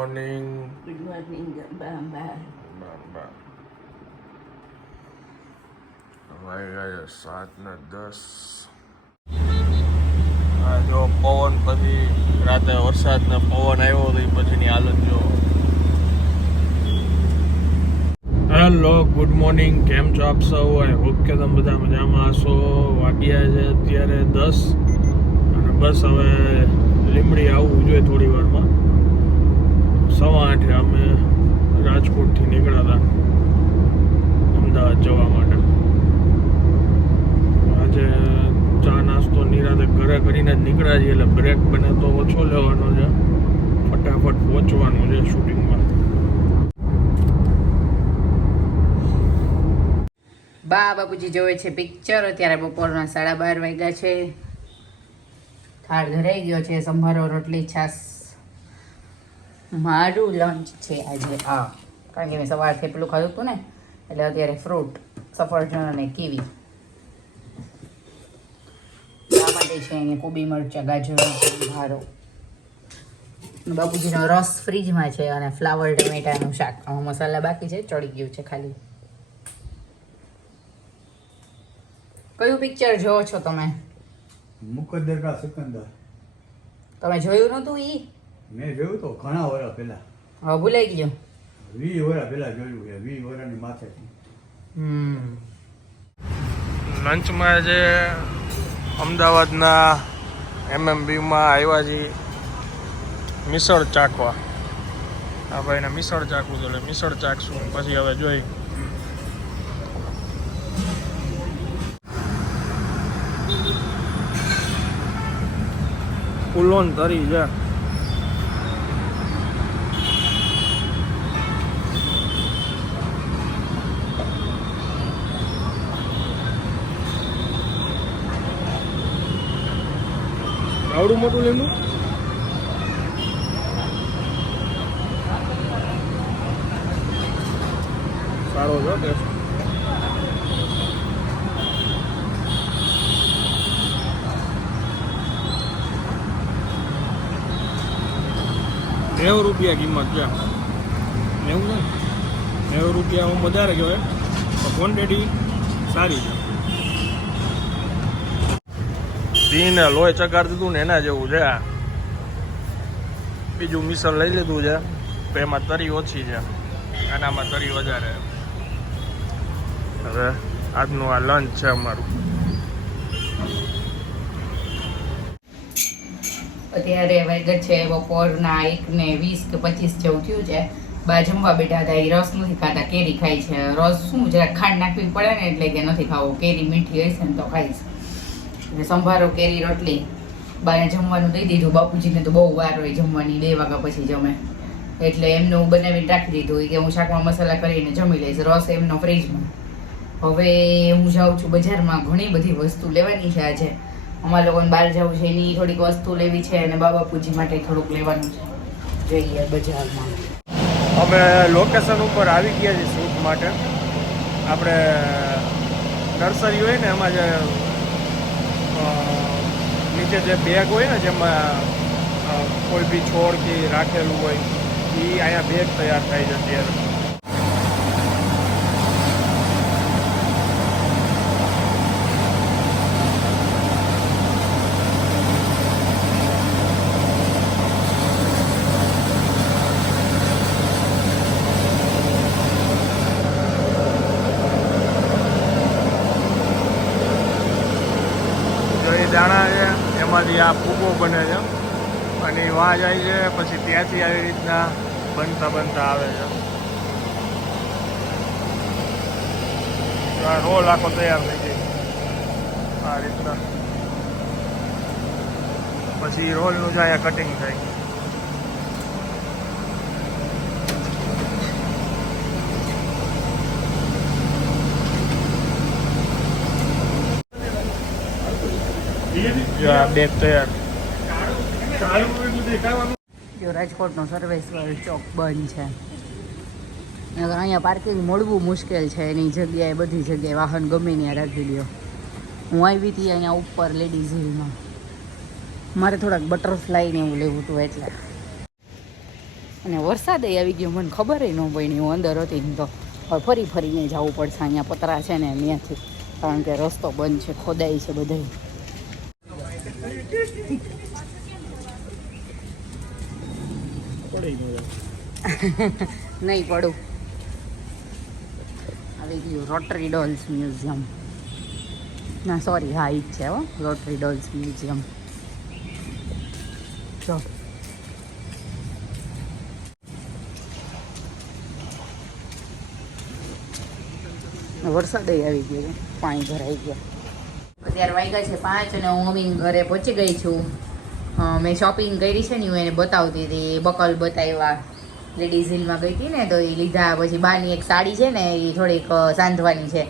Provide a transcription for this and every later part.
Morning. Good morning. બાબા વાગ્યા 7:10. આ જો પવન પછી રાતે વરસાદ ને પવન આવ્યો તો એ પછીની હાલત જો. Hello, good morning. કેમ છો આપ સૌ? આઈ હોપ કે તમે બધા મજામાં હશો. વાગ્યા છે અત્યારે 10 અને બસ હવે લીમડી આવવું જોઈએ થોડી વારમાં. 8:15 અમે રાજકોટથી નીકળ્યા હતા અમદાવાદ જવા માટે. આજે ચા નાસ્તો નિરાતે ઘરે કરીને જ નીકળ્યા છીએ, એટલે બ્રેક બને તો ઓછો લેવાનો છે, ફટાફટ પહોંચવાનું છે શૂટિંગમાં. બાપુજી જોવે છે પિક્ચર. અત્યારે બપોરના 12:30 વાગ્યા છે. થાળ ધરાઈ ગયો છે. સંભારો, રોટલી, છાસ. મારું લંચ છે આજે આ, કારણ કે મેં સવારથી પેલું ખાધું હતું ને, એટલે અત્યારે ફ્રૂટ, સફરજન અને કીવી. આ માટે છે અહીંયા કોબી, મરચાં, ગાજર, સંભારો. બાપુજીનો રસ ફ્રીજમાં છે અને ફ્લાવર ટમેટાનું શાક. આમાં મસાલા બાકી છે, ચડી ગયું છે ખાલી. કયું પિક્ચર જોવો છો તમે? મુકદ્દર કા સિકંદર. તમે જોયું નતું ઈ? મેં જોયું તો ઘણા વર્ષ પહેલા. હવે ભૂલાઈ ગયું. 20 વર્ષ પહેલા જોયું છે, 20 વર્ષની માથે. લંચમાં જે અમદાવાદના MMBમાં આવ્યા છીએ મિસળ ચાખવા. આ ભાઈને મિસળ ચાખવું છે, એટલે મિસળ ચાખશું. પછી હવે જોઈ ફૂલોન તરી છે. આવડું મોટું લીંબુ સારો છે ટેસ્ટ. ₹90 કિંમત છે. 90 ₹90 હું વધારે કહેવાય, પણ ક્વોન્ટિટી સારી છે. સિંહને લોહી ચગાડી દીધું ને એના જેવું છે. બીજું મિસળ લઈ લીધું છે, તો એમાં તરી ઓછી છે, આનામાં તરી વધારે. હવે આજનું આ લંચ છે અમારું. અત્યારે વાગ્યા છે બપોરના 1:20 કે 25 જેવું થયું છે. બા જમવા બેઠા હતા. એ રસ નથી ખાતા, કેરી ખાય છે. રસ શું જરા ખાંડ નાખવી પડે ને, એટલે કે નથી ખાવું. કેરી મીઠી હશે ને તો ખાઈશ. એટલે સંભારો, કેરી, રોટલી. બાને જમવાનું દઈ દીધું. બાપુજીને તો બહુ વાર હોય જમવાની, 2 વાગ્યા પછી જમે, એટલે એમનું બનાવીને રાખી દીધું કે હું શાકમાં મસાલા કરીને જમી લઈશ. રસ એમનો ફ્રીજમાં. હવે હું જાઉં છું બજારમાં. ઘણી બધી વસ્તુ લેવાની છે આજે. અમારા લોકોને બહાર જવું છે, એની થોડીક વસ્તુ લેવી છે, અને બાપુજી માટે થોડુંક લેવાનું છે. જઈએ બજારમાં. અમે લોકેશન ઉપર આવી ગયા છીએ શૂટ માટે. આપણે નર્સરી હોય ને, એમાં જે નીચે જે બેગ હોય ને, જેમાં કોઈ બી છોડ કે રાખેલું હોય, એ અહીંયા બેગ તૈયાર થાય છે અત્યારે. દાણા છે એમાંથી આ ફૂગો બને છે, અને વાં જાય છે, પછી ત્યાંથી આવી રીતના બનતા આવે છે. આ રોલ આખો તૈયાર થઈ જાય આ રીતના. પછી રોલનું જ અહીંયા કટિંગ થાય. બેગ તૈયાર. જો રાજકોટનો સર્વિસ ચોક બંધ છે. અહીંયા પાર્કિંગ મળવું મુશ્કેલ છે. એની જગ્યાએ બધી જગ્યાએ વાહન ગમે ત્યાં રાખી દો. હું આવી હતી અહીંયા ઉપર લેડીઝ હિલમાં. મારે થોડાક બટરફ્લાય ને એવું લેવું હતું એટલે. અને વરસાદ આવી ગયો, મને ખબર ન પડી. હું અંદર હતી ને તો હવે ફરીને જવું પડશે. અહીંયા પતરા છે ને ત્યાંથી, કારણ કે રસ્તો બંધ છે, ખોદાઈ છે બધે. નહીં પડું. આવી ગયું રોટરી ડોલ્સ મ્યુઝિયમ. ના સોરી, હા ઈ જ છે હો, રોટરી ડોલ્સ મ્યુઝિયમ. જો વરસાદ આવી ગયો છે, પાણી ભરાઈ ગયા. અત્યારે વાગ્યા છે 5 અને હું મમ્મી ઘરે પહોંચી ગઈ છું. મેં શોપિંગ કરી છે ને, હું એને બતાવતી હતી. બકલ બતાવ્યા. લેડીઝ હિલમાં ગઈ હતી ને તો એ લીધા. પછી બાની એક સાડી છે ને એ થોડીક સાંધવાની છે.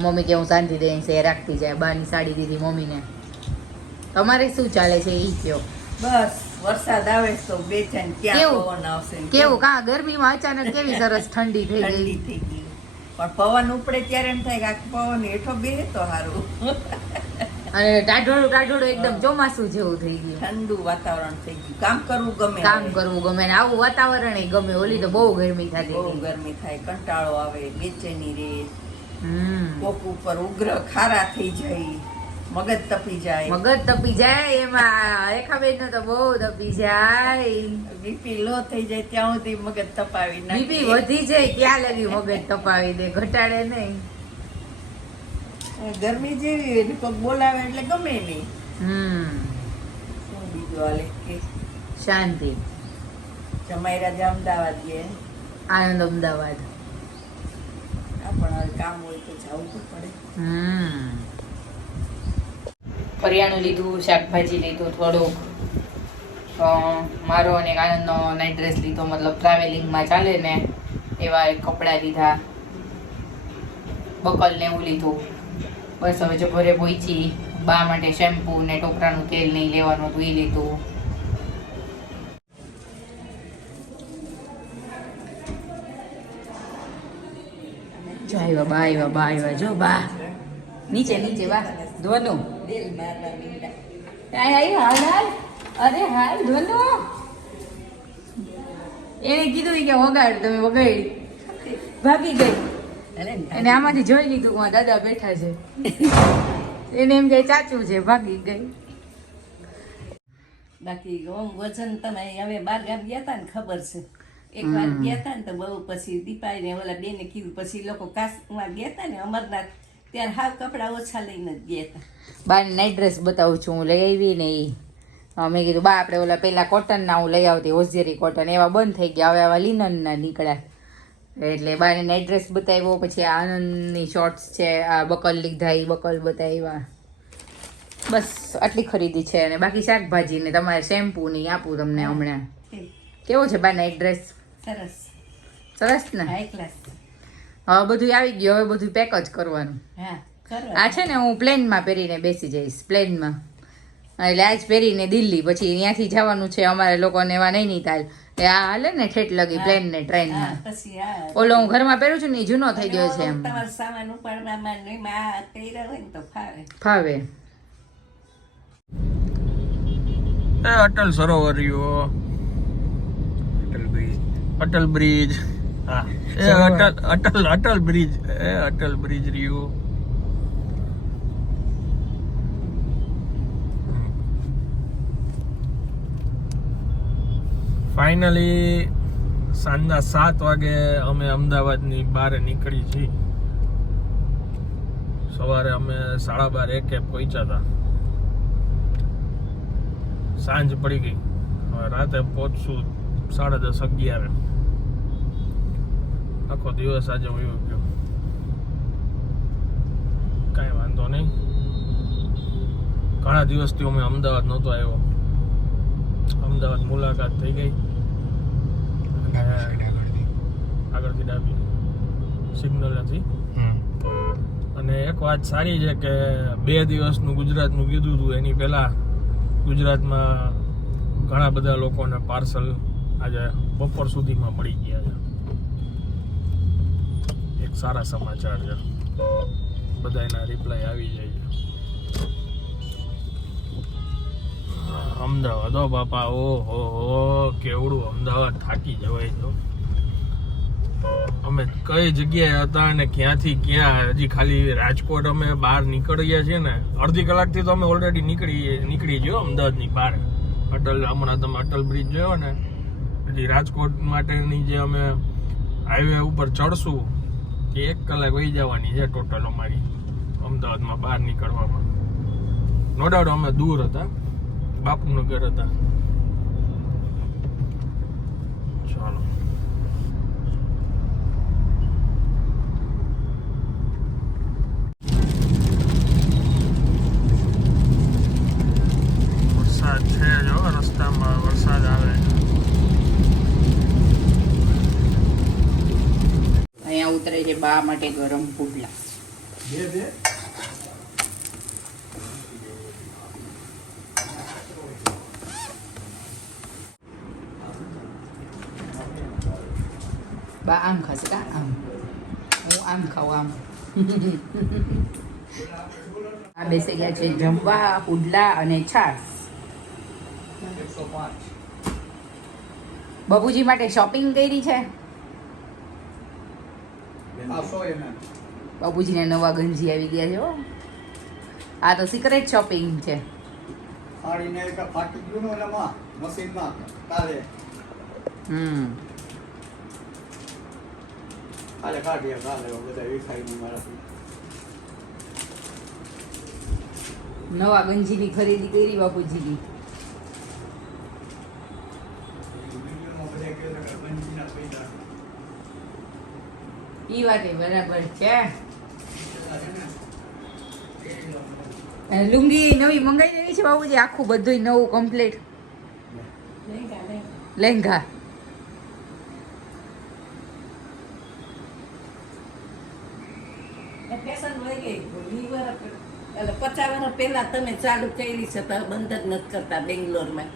મમ્મી કે હું સાંધી દઈ છે, રાખતી જાય. બાની સાડી દીધી મમ્મીને. તમારે શું ચાલે છે એ કહો. બસ વરસાદ આવે તો બેચેન ક્યાં પવન આવશે કેવું કા ગરમીમાં અચાનક કેવી સરસ ઠંડી થઈ ઠંડી ગઈ. થઈ ગઈ. પણ પવન ઉપડે ત્યારે એમ થાય કે આ પવન હેઠો બેસે તો સારું. અને ટાઢોળું એકદમ ચોમાસું જેવું થઈ ગયું. ઠંડુ વાતાવરણ થઈ ગયું. કામ કરવું ગમે. કામ કરવું ગમે ને આવું વાતાવરણ ય ગમે. ઓલી તો બહુ ગરમી થતી બહુ હતી. ગરમી થાય, કંટાળો આવે, બેચેની રે. હમ કોક ઉપર ઉગ્ર ખારા થઈ જાય, મગજ તપી જાય. મગજ તપી જાય. એમાં રેખાબેન નો તો બહુ તપી જાય. બીપી લો થઈ જાય ત્યાં સુધી મગજ તપાવી નાખે. બીપી વધી જાય ત્યાં લગી મગજ તપાવી દે, ઘટાડે નહીં. ગરમી જેવી હોય, કોક બોલાવે એટલે ગમે નહીં. શું બીજું હાલે કે શાંતિ. જમાઈ રાજા અમદાવાદ ગયા. આનંદ અમદાવાદ. આ પણ હવે કામ હોય તો જવું તો પડે. કરિયાણું લીધું, શાકભાજી લીધું થોડુંક. મારો અને આનંદનો નાઇટ ડ્રેસ લીધો, મતલબ ટ્રાવેલિંગમાં ચાલે ને એવા કપડાં લીધા. બકલ ને એવું લીધું. બસ હવે જો ઘરે પહોંચી. બા માટે શેમ્પૂ ને ટોપરાનું તેલ નહીં લેવાનું હતું, એ લીધું. જો આવ્યા બા આવ્યા. જો બા નીચે બા ધોનું. દિલ મારવા મીંડા. હાલ. અરે હાલ ધોનો. એને કીધું કે વગાડ, તમે વગાડી. ભાગી ગઈ. એને આમાંથી જોઈ લીધું મારા દાદા બેઠા છે. એને એમ કે ચાચું છે, ભાગી ગઈ. બાકી ઓમ વજન તમે હવે 12 ગામ ગયા હતા ને ખબર છે. એક વાર ગયા હતા ને તો બહુ પછી દીપાઈ ને ઓલા બેને કીધું. પછી લોકો કાશમાં ગયા હતા ને અમરનાથ, ત્યારે હાવ કપડા ઓછા લઈને જ ગયા હતા. બાને નાઇટ ડ્રેસ બતાવું છું, હું લઈ આવી ને એ. મેં કીધું બા આપણે ઓલા પેલા કોટનના હું લઈ આવતી, હોશિયારી કોટન, એવા બંધ થઈ ગયા, હવે આવા લિનનના નીકળ્યા. એટલે બાને નાઇટ ડ્રેસ બતાવ્યો. પછી આનંદની શોર્ટ્સ છે, આ બકલ લીધા, એ બકલ બતાવ્યા. બસ આટલી ખરીદી છે. અને બાકી શાકભાજી ને તમારે શેમ્પૂ ની આપું તમને હમણાં. કેવો છે બા નાઇટ ડ્રેસ? સરસ સરસ ને? High class. હવે બધું આવી ગયું, હવે બધું પેક જ કરવાનું. હા સરસ. આ છે ને હું પ્લેનમાં પહેરીને બેસી જઈશ, પ્લેનમાં. એટલે આજ પહેરીને દિલ્હી, પછી ત્યાંથી જવાનું છે અમારે લોકોને એવા નૈનીતાલ. આ હાલે ને ઠેઠ લગી પ્લેન ને ટ્રેનમાં. પછી હા ઓલો હું ઘરમાં પહેરું છું ને એ જૂનો થઈ ગયો છે એમ. તમારો સામાન ઉપાડવામાં ને એમાં આ કર્યા હોય ને તો ફાવે. અટલ સરોવર રહ્યો, અટલ બ્રિજ. હા એ અટલ બ્રિજ, અટલ બ્રિજ રહ્યું. ફાઇનલી સાંજના 7 વાગે અમે અમદાવાદની બહાર નીકળી છીએ. સવારે અમે 12:30 પહોંચ્યા હતા. સાંજ પડી ગઈ, હવે રાતે પહોંચશું 10:30-11. આખો દિવસ આજે વયો ગયો. કાંઈ વાંધો નહીં. ઘણા દિવસથી અમે અમદાવાદ નહોતો આવ્યો. અમદાવાદ મુલાકાત થઈ ગઈ. આગળથી ડાબી સિગ્નલ નથી. અને એક વાત સારી છે કે 2 દિવસનું ગુજરાતનું કીધું હતું, એની પહેલા ગુજરાતમાં ઘણા બધા લોકોને પાર્સલ આજે બપોર સુધીમાં મળી ગયા છે. એક સારા સમાચાર છે, બધા એના રિપ્લાય આવી જાય છે. અમદાવાદ હો બાપા, ઓહો કેવડું અમદાવાદ, થાકી જવાય છો. અમે કઈ જગ્યાએ હતા અને ક્યાંથી ક્યાં, હજી ખાલી રાજકોટ અમે બહાર નીકળ્યા છીએ ને અડધી કલાકથી તો અમે ઓલરેડી નીકળી ગયો અમદાવાદની બહાર. હમણાં તમે અટલ બ્રિજ જોયો ને, હજી રાજકોટ માટેની જે અમે હાઈવે ઉપર ચડશું એ 1 કલાક વહી જવાની છે ટોટલ અમારી અમદાવાદમાં બહાર નીકળવામાં. નો ડાઉટ અમે દૂર હતા, બાપુનું ઘર હતા. ચાલો વરસાદ છે, જો રસ્તામાં વરસાદ આવે. અહીંયા ઉતરે છે બા માટે ગરમ પુડલા. બે બા આમ ખાશે કા? આમ હું આમ ખાઉં આમ. આ બેસી ગયા છે જમવા, પુડલા અને છાશ. બાબુજી માટે શોપિંગ કરી છે. બાબુજીને નવા ગંજી આવી ગયા છે હો. આ તો સિક્રેટ શોપિંગ છે. સાડીને એક ફાટી ગયું ને એમાં મશીનમાં કાલે કાઢીએ કાલે બધા વિખાઈ મારાથી. નવા ગંજીની ખરીદી કરી બાપુજીની. ઈ વાતે બરાબર છે. લુંગી નવી મંગાઈ દેવી છે બાબુજી, આખું બધું નવું કમ્પ્લીટ. લહેંગા ફેશન વહી ગઈ. 50 વર્ષ પહેલા તમે ચાલુ કરી છે તો બંધ જ નથી કરતા બેંગ્લોરમાં.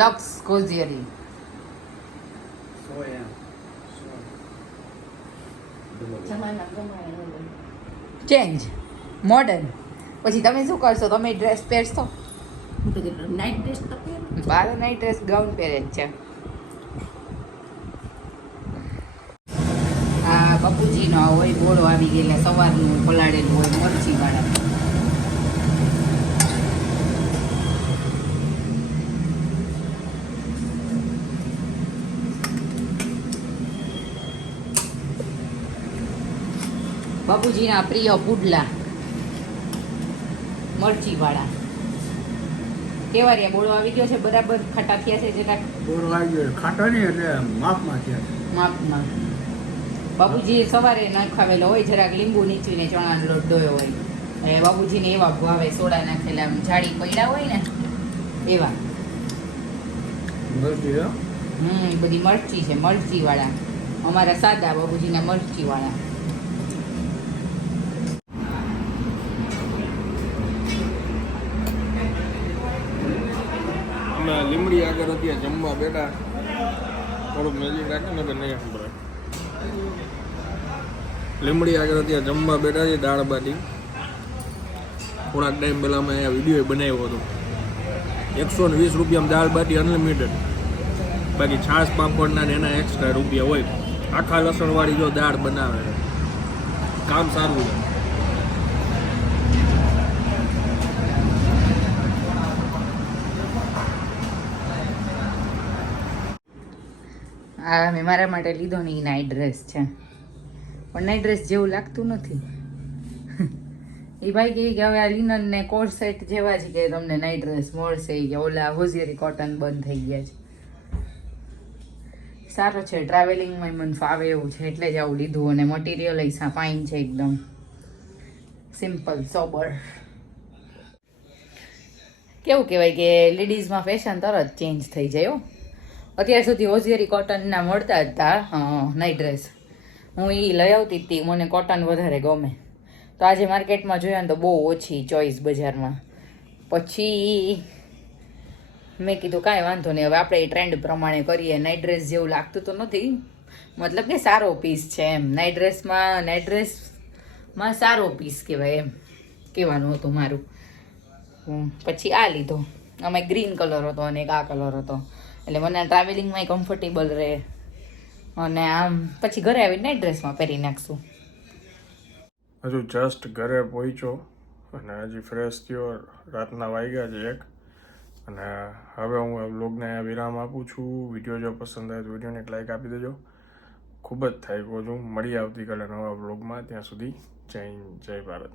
લક્સ કોઝિયરી જમાના ગમાય ચેન્જ મોડર્ન. પછી તમે શું કરશો? તમે ડ્રેસ પહેરશો? નાઇટ ડ્રેસ તો પહેરો. બાર નાઇટ ડ્રેસ ગાઉન પહેરે જ છે. આ બાપુજીનો હોય ગોળો આવી ગયેલા સવારનું પલાળેલું હોય મરચી વાળા. બાપુજીના પ્રિય પુડલા મરચી વાળા. કેવા રહ્યા? બોળો આવી ગયો છે બરાબર? ખાટા થયા છે જરાક? બોર આવી ગયો, ખાટા નહીં એટલે માપમાં છે. માપમાં. બાપુજી સવારે નખાવેલો હોય, જરાક લીંબુ નીચવીને ચણાનો લોટ ડોયો હોય. એ બાપુજીને એવા ભાવે, સોડા નાખેલા આમ જાડી પડ્યા હોય ને એવા. બધી મરચી છે, મરચી વાળા. અમારા સાદા, બાપુજીના મરચી વાળા. અમે લીમડી આગળ અત્યારે જમવા બેઠા. થોડુંક નજીક રાખે ને નહીં સંભળાય. લીમડી આગળ અત્યારે જમવા બેઠા છે, દાળ બાટી. થોડાક ટાઈમ પહેલાં અમે અહીંયા વિડીયો બનાવ્યો હતો. 120 રૂપિયામાં દાળ બાટી અનલિમિટેડ. બાકી છાશ પાપડના ને એના એક્સ્ટ્રા રૂપિયા હોય. આખા લસણવાળી જો દાળ બનાવે, કામ સારું છે. આ મેં મારા માટે લીધો ને એ નાઇટ ડ્રેસ છે, પણ નાઇટ ડ્રેસ જેવું લાગતું નથી. એ ભાઈ કહે કે હવે આ લિનન ને કોટ સેટ જેવા છે કે તમને નાઇટ ડ્રેસ મળશે. કે ઓલા હોઝિયરી કોટન બંધ થઈ ગયા છે. સારો છે, ટ્રાવેલિંગમાં મને ફાવે એવું છે એટલે જ આવું લીધું. અને મટીરિયલ ફાઇન છે, એકદમ સિમ્પલ સોબર. કેવું કહેવાય કે લેડીઝમાં ફેશન તરત ચેન્જ થઈ જાય. અત્યાર સુધી હોઝિયરી કોટનના મળતા હતા નાઇટ ડ્રેસ. હું એ લઈ આવતી હતી, મને કોટન વધારે ગમે. તો આજે માર્કેટમાં જોયા ને તો બહુ ઓછી ચોઈસ બજારમાં. પછી મેં કીધું કાંઈ વાંધો નહીં, હવે આપણે એ ટ્રેન્ડ પ્રમાણે કરીએ. નાઇટ ડ્રેસ જેવું લાગતું તો નથી, મતલબ કે સારો પીસ છે એમ. નાઇટ ડ્રેસમાં સારો પીસ કહેવાય એમ કહેવાનું હતું મારું. પછી આ લીધો. આમાં ગ્રીન કલર હતો અને એક આ કલર હતો, એટલે મને ટ્રાવેલિંગમાં કમ્ફર્ટેબલ રહે. અને આમ પછી ઘરે આવીને નાઇટ ડ્રેસમાં પહેરી નાખશું. હજુ જસ્ટ ઘરે પહોંચ્યો અને હજી ફ્રેશ થયો. રાતના વાગ્યા છે 1 અને હવે હું વ્લોગને વિરામ આપું છું. વિડીયો જો પસંદ આવે તો વિડીયોને એક લાઈક આપી દેજો. ખૂબ જ થાક્યો છું. મળી આવતીકાલે નવા વ્લોગમાં. ત્યાં સુધી જય હિન્દ, જય ભારત.